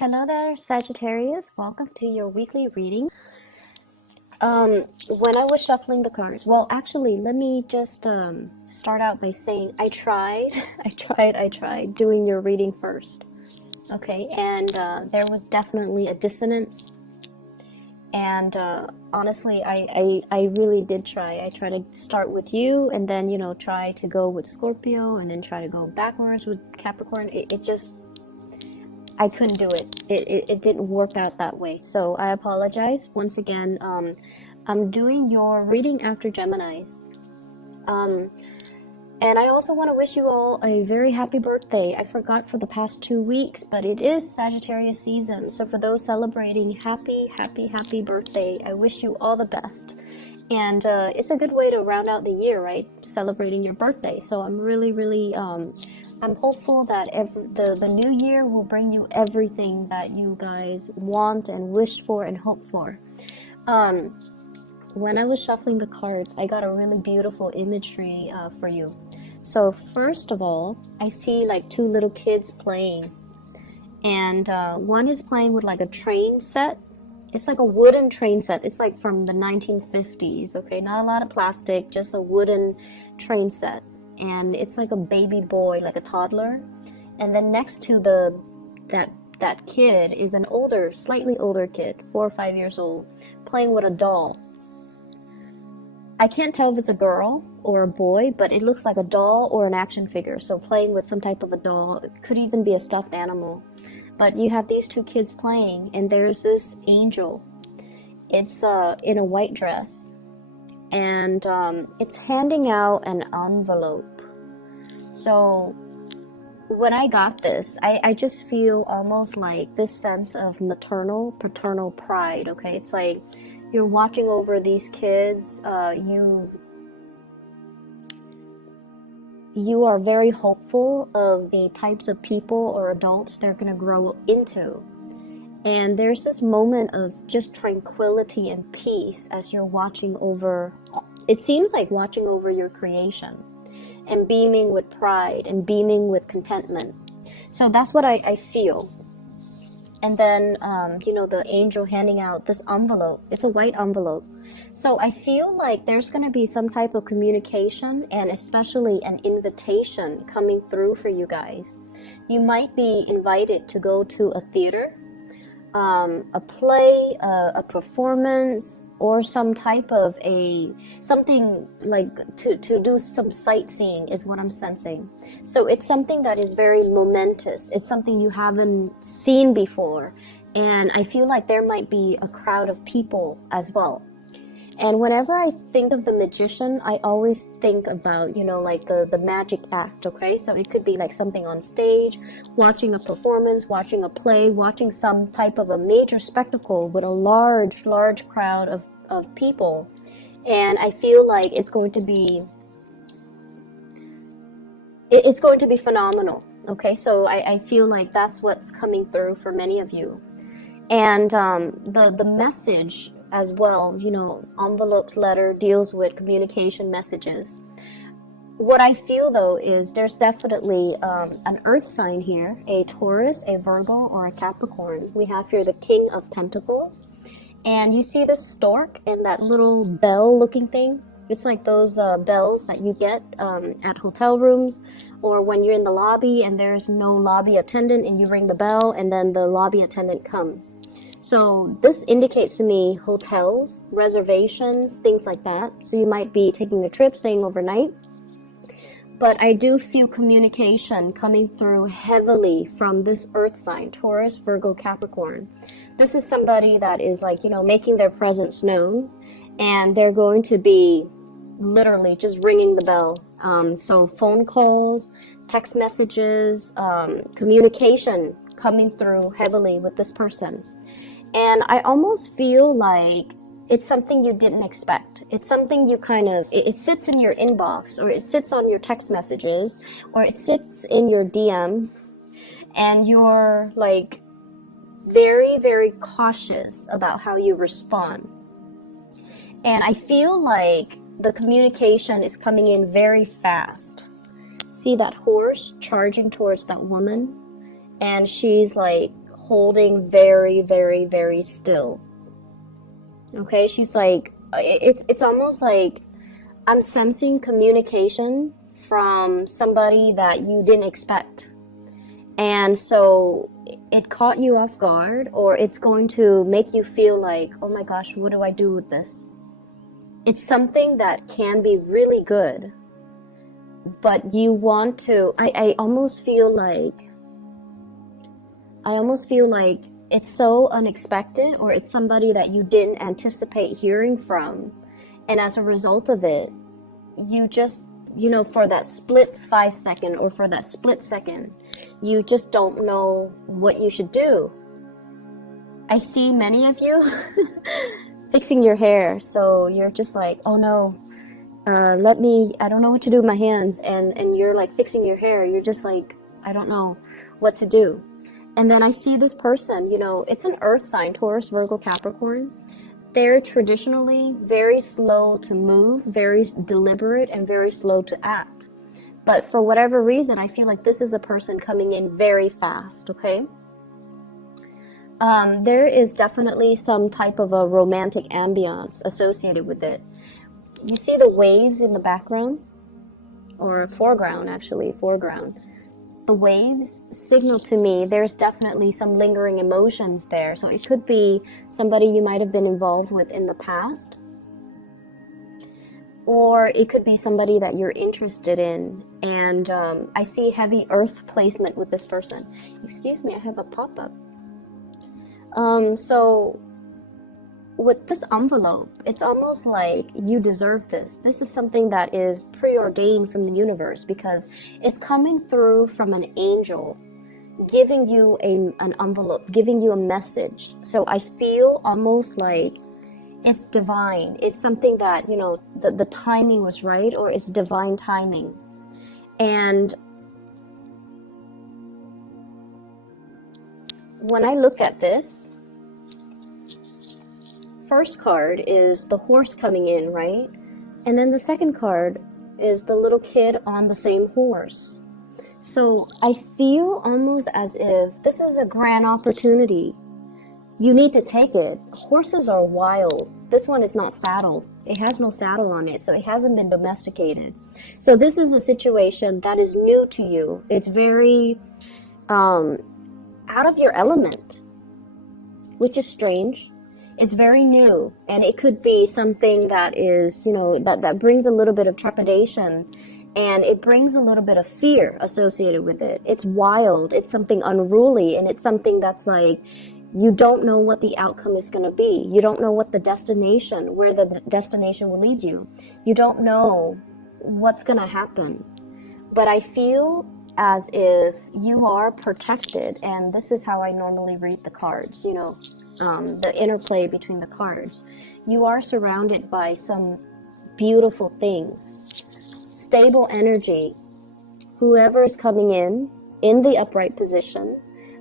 Hello there, Sagittarius. Welcome to your weekly reading. When I was shuffling the cards, well, actually, let me just start out by saying I tried, I tried doing your reading first. Okay, and there was definitely a dissonance. And honestly, I really did try. I tried to start with you, and then try to go with Scorpio, and then try to go backwards with Capricorn. It just I couldn't do it. It didn't work out that way. So I apologize. Once again, I'm doing your reading after Geminis. And I also want to wish you all a very happy birthday. I forgot for the past 2 weeks, but it is Sagittarius season. So for those celebrating, happy birthday. I wish you all the best. And it's a good way to round out the year, right? Celebrating your birthday. So I'm really, I'm hopeful that the new year will bring you everything that you guys want and wish for and hope for. When I was shuffling the cards, I got a really beautiful imagery for you. So first of all, I see like two little kids playing. And one is playing with like a train set. It's like a wooden train set. It's like from the 1950s, okay? Not a lot of plastic, just a wooden train set. And it's like a baby boy, like a toddler. And then next to that kid is an older, slightly older kid, 4 or 5 years old, playing with a doll. I can't tell if it's a girl or a boy, but it looks like a doll or an action figure. So playing with some type of a doll. It could even be a stuffed animal. But you have these two kids playing, and there's this angel. It's in a white dress. And it's handing out an envelope. So when I got this, I just feel almost like this sense of maternal, paternal pride, okay? It's like you're watching over these kids. You are very hopeful of the types of people or adults they're going to grow into. And there's this moment of just tranquility and peace as you're watching over, it seems like watching over your creation and beaming with pride and beaming with contentment. So that's what I feel. And then, the angel handing out this envelope. It's a white envelope. So I feel like there's going to be some type of communication and especially an invitation coming through for you guys. You might be invited to go to a theater, a play, a performance, or some type of something like to do some sightseeing is what I'm sensing. So it's something that is very momentous. It's something you haven't seen before. And I feel like there might be a crowd of people as well. And whenever I think of the magician, I always think about, like the magic act, okay? So it could be like something on stage, watching a performance, watching a play, watching some type of a major spectacle with a large crowd of people. And I feel like it's going to be phenomenal, okay? So I feel like that's what's coming through for many of you. And the message as well, envelopes, letter deals with communication messages. What I feel though is there's definitely an earth sign here, a Taurus, a Virgo, or a Capricorn. We have here the King of Pentacles. And you see this stork and that little bell looking thing? It's like those bells that you get at hotel rooms, or when you're in the lobby and there's no lobby attendant and you ring the bell and then the lobby attendant comes. So this indicates to me hotels, reservations, things like that. So you might be taking a trip, staying overnight. But I do feel communication coming through heavily from this earth sign, Taurus, Virgo, Capricorn. This is somebody that is like, making their presence known. And they're going to be literally just ringing the bell. So phone calls, text messages, communication coming through heavily with this person. And I almost feel like it's something you didn't expect. It's something you it sits in your inbox, or it sits on your text messages, or it sits in your DM, and you're like very, very cautious about how you respond. And I feel like the communication is coming in very fast. See that horse charging towards that woman? And she's like holding very, very, very still. Okay, she's like, it's almost like I'm sensing communication from somebody that you didn't expect. And so it caught you off guard, or it's going to make you feel like, oh my gosh, what do I do with this? It's something that can be really good, but you want to, I almost feel like it's so unexpected, or it's somebody that you didn't anticipate hearing from. And as a result of it, you just, for that split 5 second, or for that split second, you just don't know what you should do. I see many of you fixing your hair. So you're just like, oh no, I don't know what to do with my hands. And you're like fixing your hair. You're just like, I don't know what to do. And then I see this person, it's an earth sign, Taurus, Virgo, Capricorn. They're traditionally very slow to move, very deliberate, and very slow to act. But for whatever reason, I feel like this is a person coming in very fast, okay? There is definitely some type of a romantic ambiance associated with it. You see the waves in the background? Or foreground. The waves signal to me there's definitely some lingering emotions there. So it could be somebody you might have been involved with in the past, or it could be somebody that you're interested in. And I see heavy earth placement with this person. Excuse me, I have a pop-up. So with this envelope, it's almost like you deserve this. This is something that is preordained from the universe, because it's coming through from an angel giving you an envelope, giving you a message. So I feel almost like it's divine. It's something that, the timing was right, or it's divine timing. And when I look at this, first card is the horse coming in, right? And then the second card is the little kid on the same horse. So I feel almost as if this is a grand opportunity. You need to take it. Horses are wild. This one is not saddled. It has no saddle on it, so it hasn't been domesticated. So this is a situation that is new to you. It's very out of your element, which is strange. It's very new, and it could be something that is, that brings a little bit of trepidation, and it brings a little bit of fear associated with it. It's wild, it's something unruly, and it's something that's like, you don't know what the outcome is going to be. You don't know what the destination, where the destination will lead you. You don't know what's going to happen. But I feel as if you are protected, and this is how I normally read the cards, the interplay between the cards. You are surrounded by some beautiful things, stable energy. Whoever is coming in the upright position,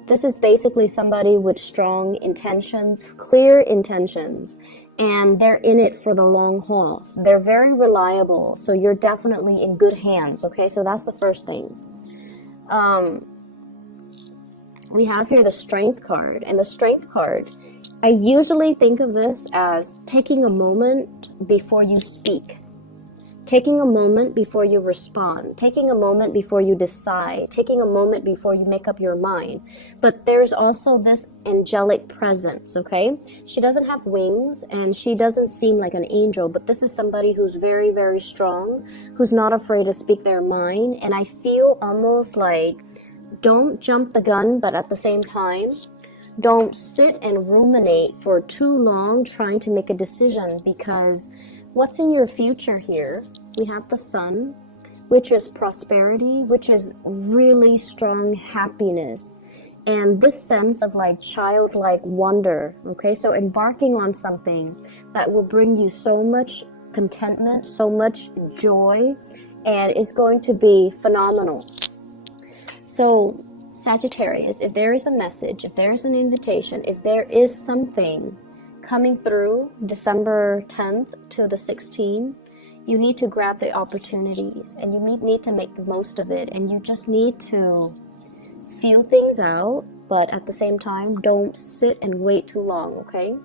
this is basically somebody with strong intentions, clear intentions, and they're in it for the long haul. So they're very reliable, so you're definitely in good hands, okay? So that's the first thing. We have here the Strength card, and the Strength card, I usually think of this as taking a moment before you speak, taking a moment before you respond, taking a moment before you decide, taking a moment before you make up your mind. But there's also this angelic presence, okay? She doesn't have wings, and she doesn't seem like an angel, but this is somebody who's very, very strong, who's not afraid to speak their mind. And I feel almost like, don't jump the gun, but at the same time, don't sit and ruminate for too long trying to make a decision, because what's in your future here? We have the Sun, which is prosperity, which is really strong happiness, and this sense of like childlike wonder, okay? So embarking on something that will bring you so much contentment, so much joy, and it's going to be phenomenal. So Sagittarius, if there is a message, if there is an invitation, if there is something coming through December 10th to the 16th, you need to grab the opportunities, and you need to make the most of it, and you just need to feel things out but at the same time, don't sit and wait too long, okay?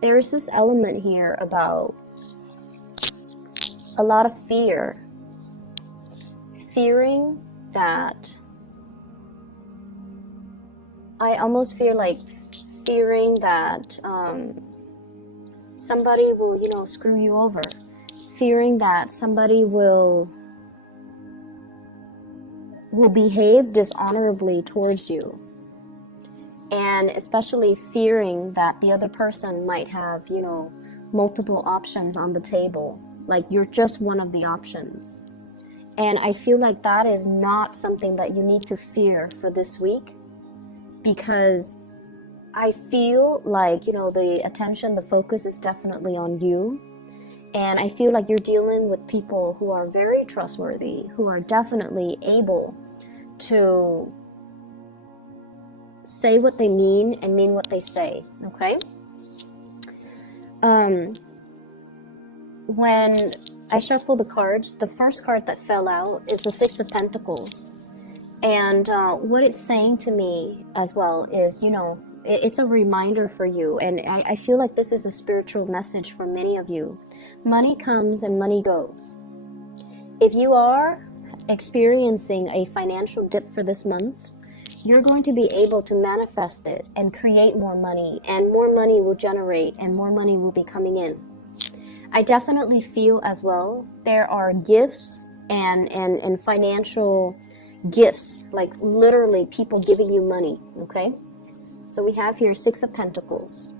There's this element here about a lot of fear. Fearing that, I almost feel like fearing that somebody will, you know, screw you over. Fearing that somebody will behave dishonorably towards you. And especially fearing that the other person might have, you know, multiple options on the table. Like you're just one of the options. And I feel like that is not something that you need to fear for this week, because I feel like, you know, the attention, the focus is definitely on you. And I feel like you're dealing with people who are very trustworthy, who are definitely able to say what they mean and mean what they say, okay? When I shuffle the cards, the first card that fell out is the Six of Pentacles. And what it's saying to me as well is, you know, it's a reminder for you. And I feel like this is a spiritual message for many of you. Money comes and money goes. If you are experiencing a financial dip for this month, you're going to be able to manifest it and create more money, and more money will generate and more money will be coming in. I definitely feel as well there are gifts and financial gifts, like literally people giving you money, okay? So we have here Six of Pentacles.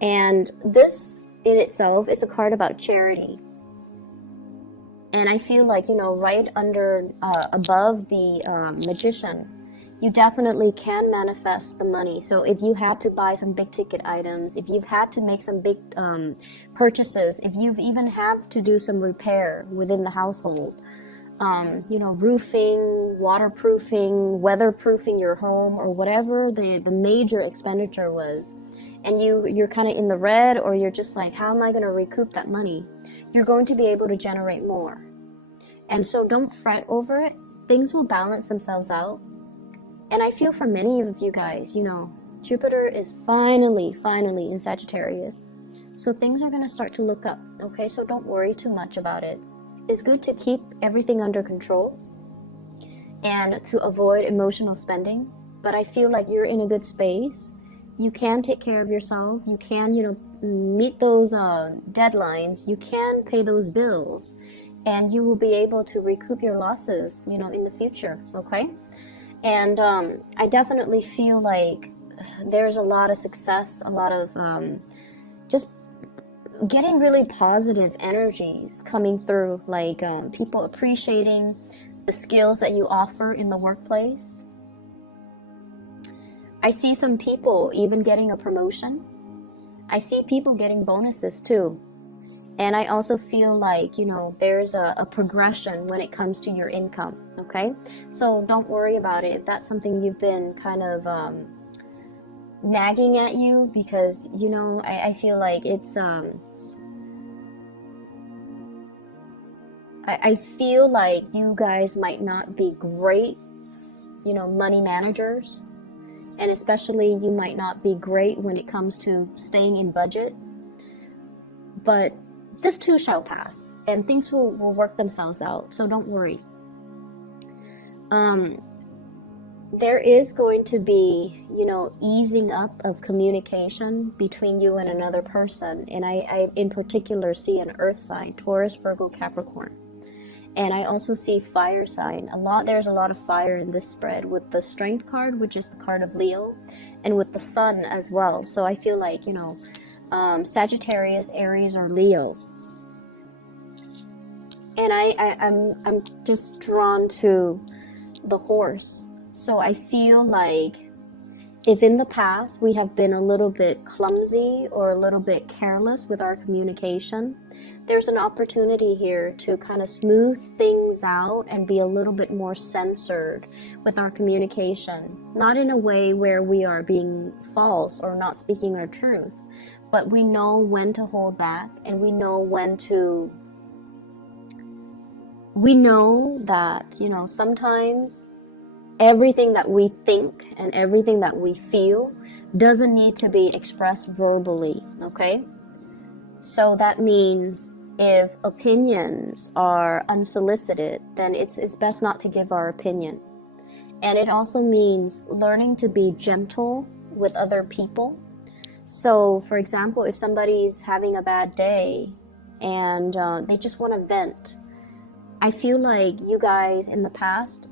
And this in itself is a card about charity. And I feel like, you know, right under, above the Magician, you definitely can manifest the money. So if you had to buy some big ticket items, if you've had to make some big purchases, if you've even had to do some repair within the household, you know, roofing, waterproofing, weatherproofing your home, or whatever the major expenditure was, and you're kind of in the red, or you're just like, how am I going to recoup that money? You're going to be able to generate more. And so don't fret over it. Things will balance themselves out. And I feel for many of you guys, you know, Jupiter is finally in Sagittarius. So things are going to start to look up, okay? So don't worry too much about it. It's good to keep everything under control and to avoid emotional spending. But I feel like you're in a good space. You can take care of yourself. You can, you know, meet those deadlines. You can pay those bills. And you will be able to recoup your losses, you know, in the future, okay? And I definitely feel like there's a lot of success, a lot of just getting really positive energies coming through, like people appreciating the skills that you offer in the workplace. I see some people even getting a promotion. I see people getting bonuses too. And I also feel like, you know, there's a progression when it comes to your income, okay? So don't worry about it if that's something you've been kind of nagging at you, because, you know, I feel like it's, I feel like you guys might not be great, you know, money managers. And especially you might not be great when it comes to staying in budget. But this too shall pass, and things will work themselves out, so don't worry. There is going to be, you know, easing up of communication between you and another person, and I in particular see an earth sign, Taurus, Virgo, Capricorn. And I also see fire sign. There's a lot of fire in this spread, with the Strength card, which is the card of Leo, and with the Sun as well. So I feel like, you know, Sagittarius, Aries, or Leo. And I'm just drawn to the horse. So I feel like if in the past we have been a little bit clumsy or a little bit careless with our communication, there's an opportunity here to kind of smooth things out and be a little bit more censored with our communication. Not in a way where we are being false or not speaking our truth, but we know when to hold back, and we know that, you know, sometimes everything that we think and everything that we feel doesn't need to be expressed verbally, okay? So that means if opinions are unsolicited, then it's best not to give our opinion. And it also means learning to be gentle with other people. So, for example, if somebody's having a bad day and they just want to vent, I feel like you guys in the past,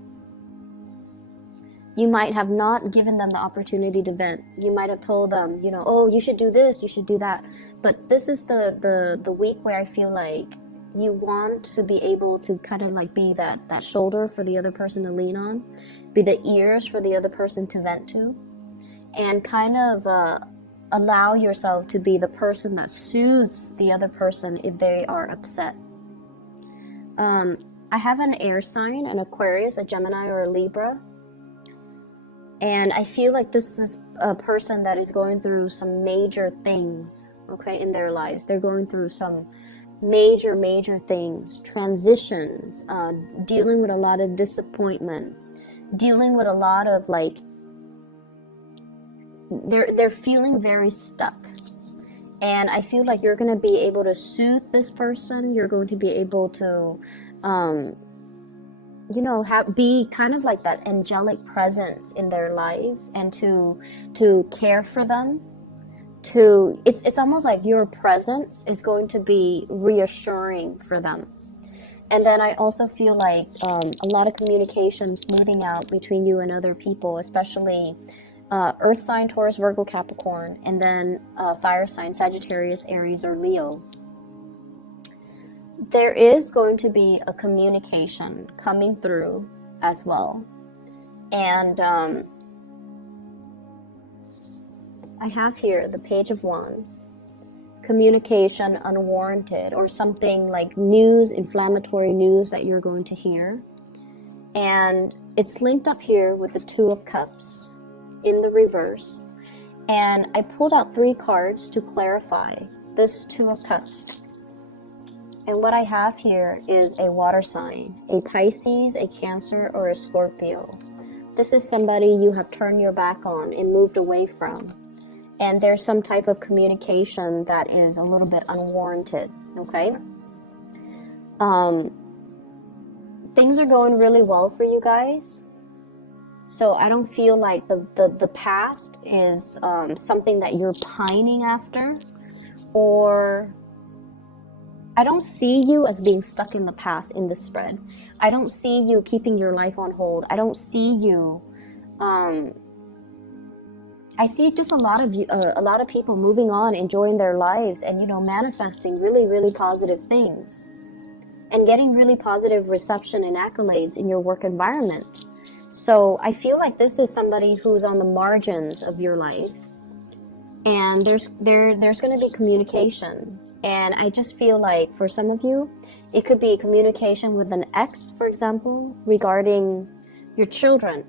you might have not given them the opportunity to vent. You might have told them, you know, oh, you should do this, you should do that. But this is the week where I feel like you want to be able to kind of like be that shoulder for the other person to lean on, be the ears for the other person to vent to, and kind of allow yourself to be the person that soothes the other person if they are upset. I have an air sign, an Aquarius, a Gemini, or a Libra. And I feel like this is a person that is going through some major things, okay, in their lives. They're going through some major things, transitions, dealing with a lot of disappointment, dealing with a lot of like, they're feeling very stuck. And I feel like you're going to be able to soothe this person. You're going to be able to, you know, be kind of like that angelic presence in their lives, and to care for them. It's almost like your presence is going to be reassuring for them. And then I also feel like a lot of communication smoothing out between you and other people, especially earth sign, Taurus, Virgo, Capricorn, and then fire sign, Sagittarius, Aries, or Leo. There is going to be a communication coming through as well. And I have here the Page of Wands. Communication unwarranted, or something like news, inflammatory news that you're going to hear. And it's linked up here with the Two of Cups in the reverse. And I pulled out 3 cards to clarify this Two of Cups. And what I have here is a water sign, a Pisces, a Cancer, or a Scorpio. This is somebody you have turned your back on and moved away from. And there's some type of communication that is a little bit unwarranted, okay? Things are going really well for you guys. So I don't feel like the past is something that you're pining after, or I don't see you as being stuck in the past in this spread. I don't see you keeping your life on hold. I don't see you. I see just a lot of people moving on, enjoying their lives, and manifesting really positive things, and getting really positive reception and accolades in your work environment. So I feel like this is somebody who's on the margins of your life, and there's going to be communication. And I just feel like for some of you, it could be communication with an ex, for example, regarding your children.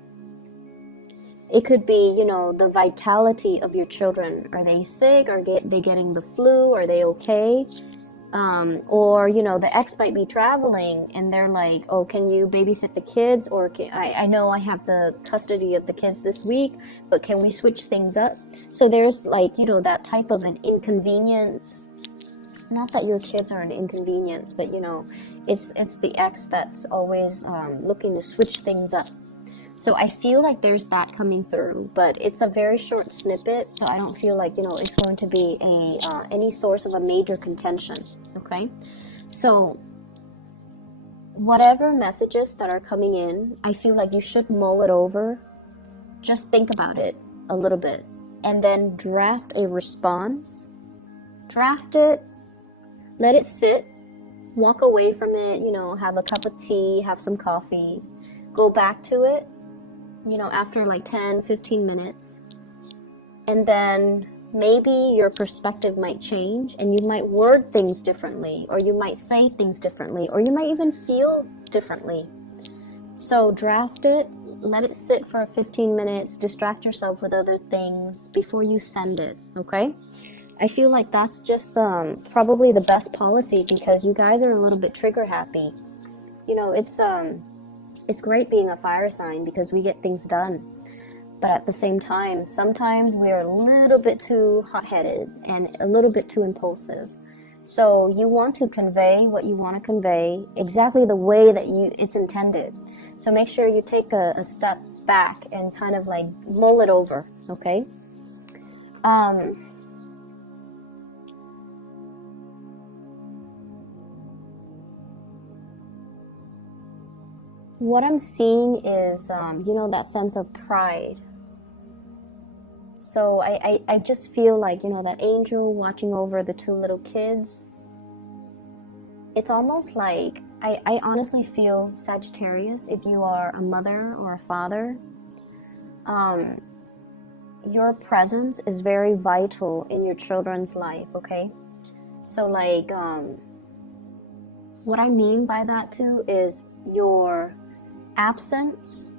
It could be, the vitality of your children. Are they sick? Are they getting the flu? Are they okay? Or, the ex might be traveling and they're like, oh, can you babysit the kids? Or I know I have the custody of the kids this week, but can we switch things up? So there's like, that type of an inconvenience. Not that your kids are an inconvenience, but it's the ex that's always looking to switch things up. So I feel like there's that coming through, but it's a very short snippet, so I don't feel like it's going to be any source of a major contention. Okay, so whatever messages that are coming in, I feel like you should mull it over. Just think about it a little bit, and then draft a response. Draft it. Let it sit, walk away from it, have a cup of tea, have some coffee, go back to it, after like 10, 15 minutes. And then maybe your perspective might change and you might word things differently, or you might say things differently, or you might even feel differently. So draft it, let it sit for 15 minutes, distract yourself with other things before you send it, okay? I feel like that's just probably the best policy, because you guys are a little bit trigger happy. It's It's great being a fire sign because we get things done. But at the same time, sometimes we are a little bit too hot-headed and a little bit too impulsive. So you want to convey what you want to convey exactly the way that it's intended. So make sure you take a step back and kind of like mull it over, okay? What I'm seeing is, that sense of pride. So I just feel like, that angel watching over the two little kids. It's almost like, I honestly feel, Sagittarius, if you are a mother or a father, your presence is very vital in your children's life, okay? So like, what I mean by that too is your absence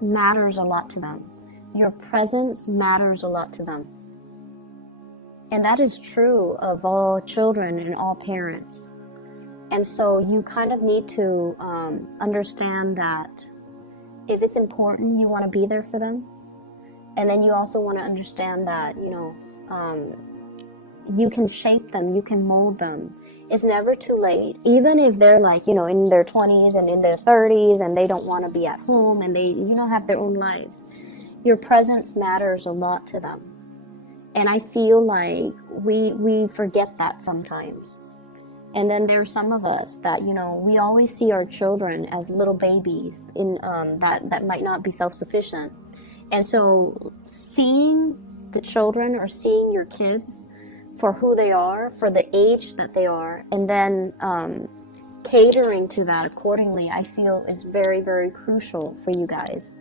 matters a lot to them. Your presence matters a lot to them. And that is true of all children and all parents. And so you kind of need to understand that if it's important, you want to be there for them. And then you also want to understand that, you can shape them, you can mold them. It's never too late. Even if they're like, in their 20s and in their 30s and they don't want to be at home and they, have their own lives. Your presence matters a lot to them. And I feel like we forget that sometimes. And then there are some of us that, we always see our children as little babies that might not be self-sufficient. And so seeing the children or seeing your kids for who they are, for the age that they are, and then catering to that accordingly, I feel is very, very crucial for you guys.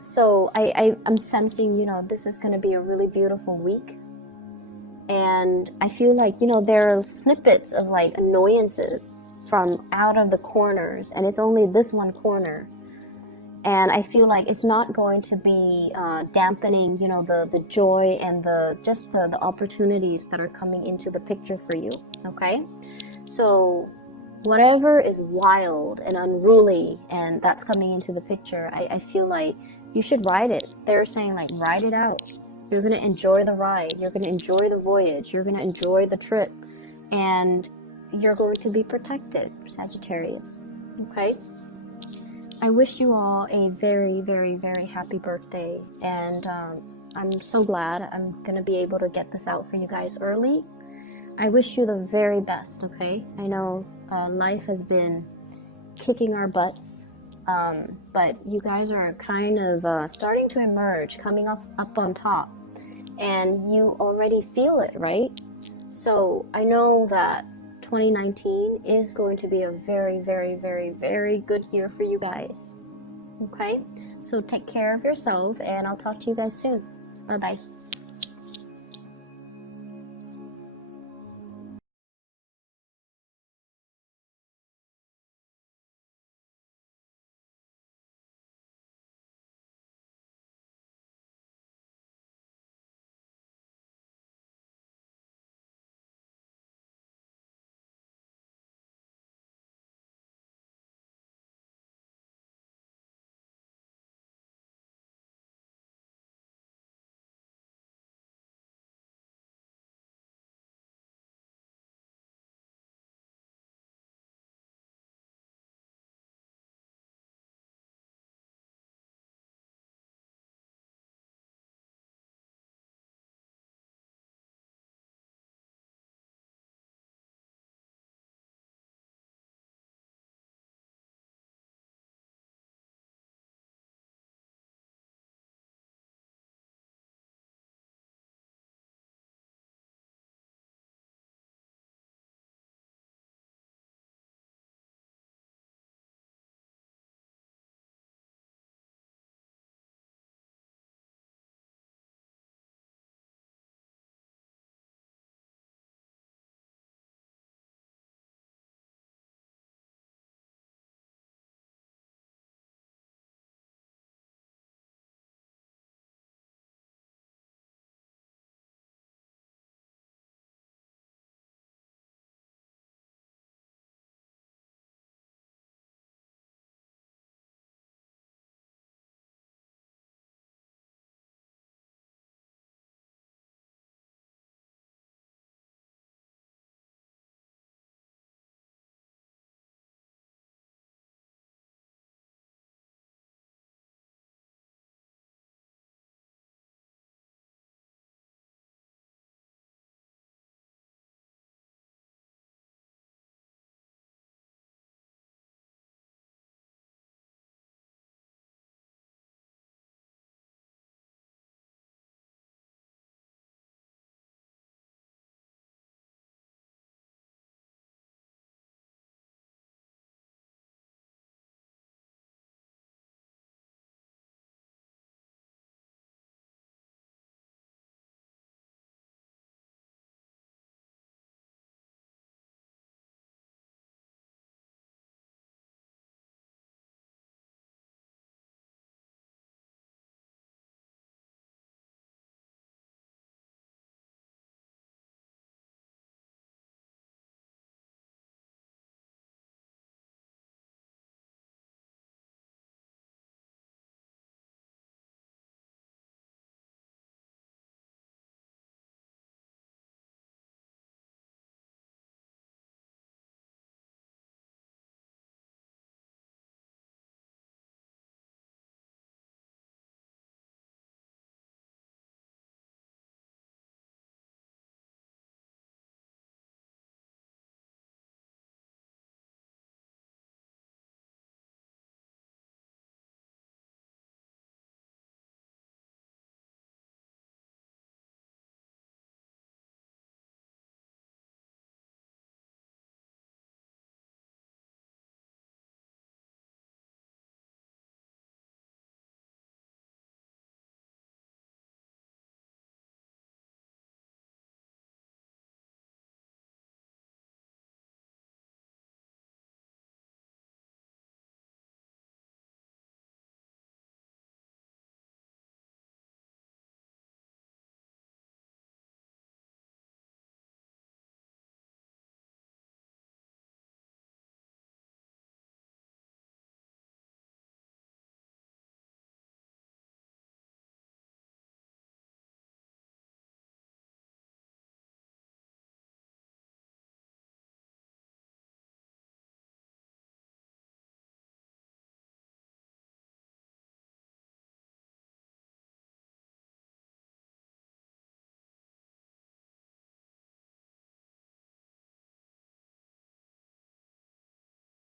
So I'm sensing, this is going to be a really beautiful week. And I feel like, there are snippets of like annoyances from out of the corners, and it's only this one corner. And I feel like it's not going to be dampening, the joy and the opportunities that are coming into the picture for you, okay? So whatever is wild and unruly and that's coming into the picture, I feel like you should ride it. They're saying like, ride it out. You're going to enjoy the ride. You're going to enjoy the voyage. You're going to enjoy the trip. And you're going to be protected, Sagittarius, okay? I wish you all a very, very, very happy birthday, and I'm so glad I'm going to be able to get this out for you guys early. I wish you the very best, okay? I know life has been kicking our butts, but you guys are kind of starting to emerge, coming up on top, and you already feel it, right? So I know that 2019 is going to be a very, very, very, very good year for you guys. Okay? So take care of yourself, and I'll talk to you guys soon. Bye-bye.